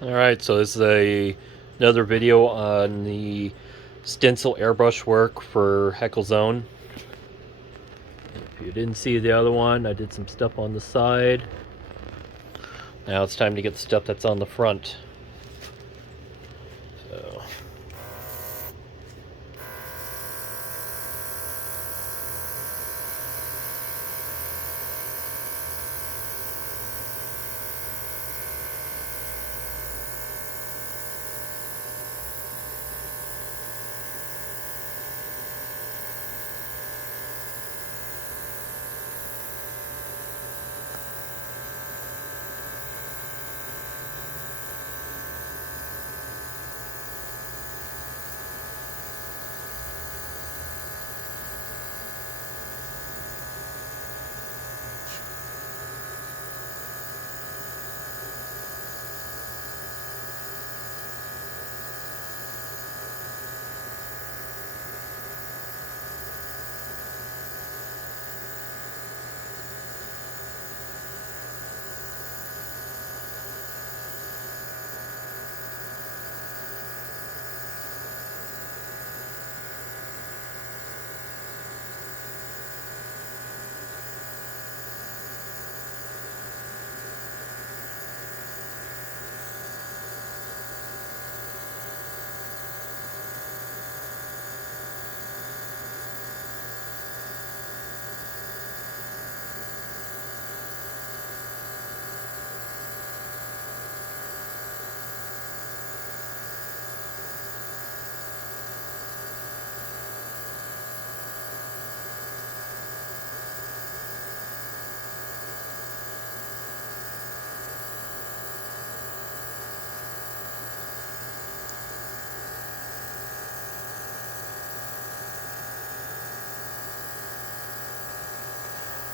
Alright, so this is another video on the stencil airbrush work for Heckle Zone. If you didn't see the other one, I did some stuff on the side. Now it's time to get the stuff that's on the front. So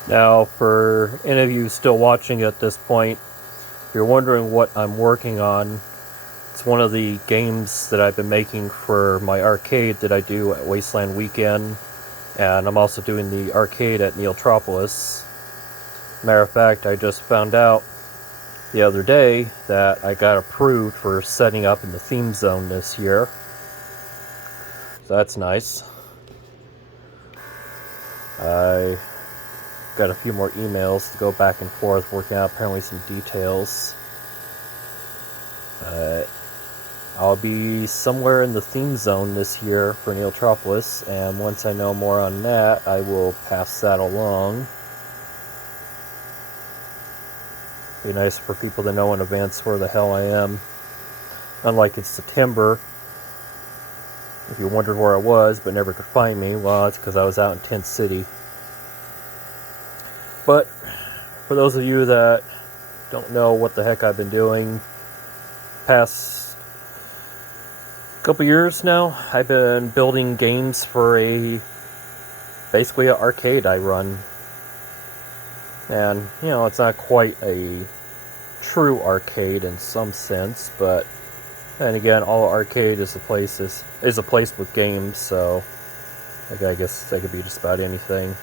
now, for any of you still watching at this point, if you're wondering what I'm working on, it's one of the games that I've been making for my arcade that I do at Wasteland Weekend, and I'm also doing the arcade at Neotropolis. Matter of fact, I just found out the other day that I got approved for setting up in the theme zone this year. So that's nice. I got a few more emails to go back and forth, working out apparently some details. I'll be somewhere in the theme zone this year for Neotropolis, and once I know more on that, I will pass that along. Be nice for people to know in advance where the hell I am. Unlike in September, if you wondered where I was but never could find me, well, it's because I was out in Tent City. But for those of you that don't know what the heck I've been doing, past couple years now, I've been building games for basically an arcade I run. And, you know, it's not quite a true arcade in some sense, but then again, all arcade is a place with games, so I guess that could be just about anything.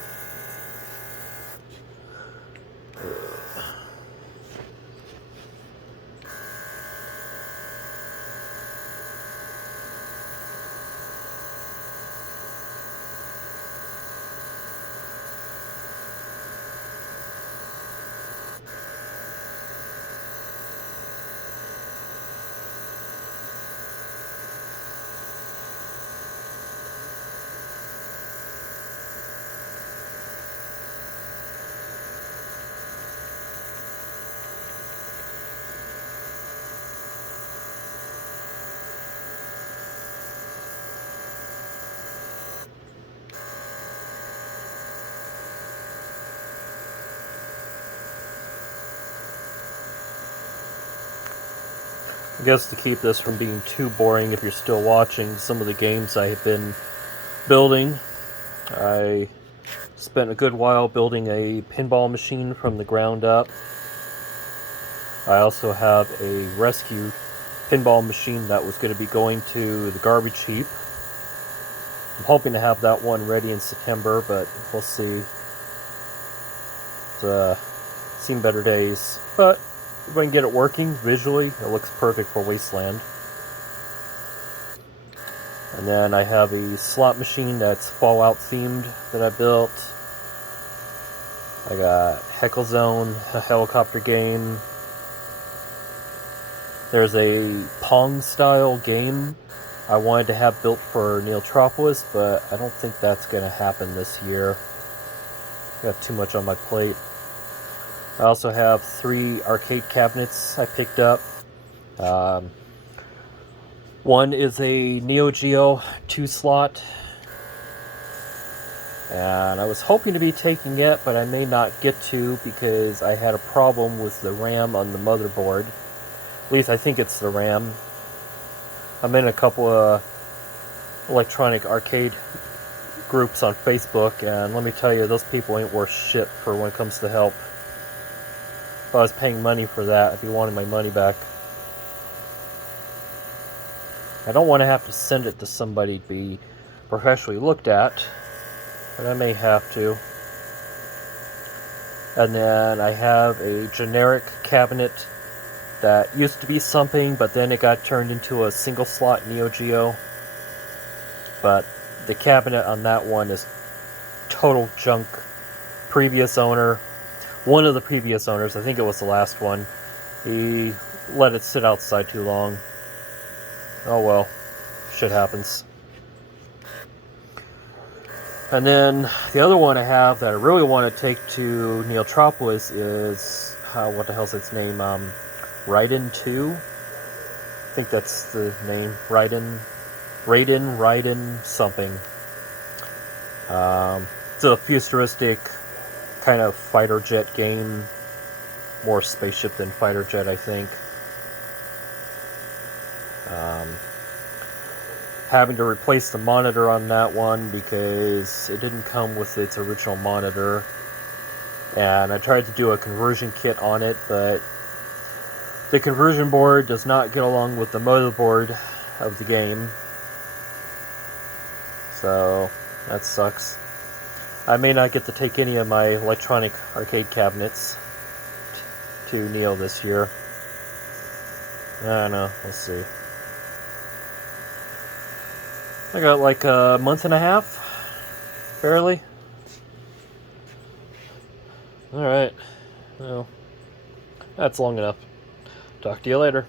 I guess to keep this from being too boring, if you're still watching some of the games I have been building, I spent a good while building a pinball machine from the ground up. I also have a rescue pinball machine that was going to be going to the garbage heap. I'm hoping to have that one ready in September, but we'll see. It's seen better days. But if I can get it working visually, it looks perfect for Wasteland. And then I have a slot machine that's Fallout themed that I built. I got Heckle Zone, a helicopter game. There's a Pong style game I wanted to have built for Neotropolis, but I don't think that's going to happen this year. I got too much on my plate. I also have 3 arcade cabinets I picked up. One is a Neo Geo 2-slot, and I was hoping to be taking it, but I may not get to because I had a problem with the RAM on the motherboard. At least I think it's the RAM. I'm in a couple of electronic arcade groups on Facebook, and let me tell you, those people ain't worth shit for when it comes to help. If I was paying money for that, I'd be wanting my money back. I don't want to have to send it to somebody to be professionally looked at, but I may have to. And then I have a generic cabinet that used to be something, but then it got turned into a single slot Neo Geo. But the cabinet on that one is total junk. Previous owner, one of the previous owners, I think it was the last one, he let it sit outside too long. Oh well, shit happens. And then the other one I have that I really want to take to Neotropolis is, what the hell's its name? Raiden 2? I think that's the name. Raiden something. It's a futuristic kind of fighter jet game. More spaceship than fighter jet, I think. Having to replace the monitor on that one because it didn't come with its original monitor. And I tried to do a conversion kit on it, but the conversion board does not get along with the motherboard of the game. So that sucks. I may not get to take any of my electronic arcade cabinets to Neo this year. I don't know, we'll see. I got like a month and a half, barely. Alright, well, that's long enough. Talk to you later.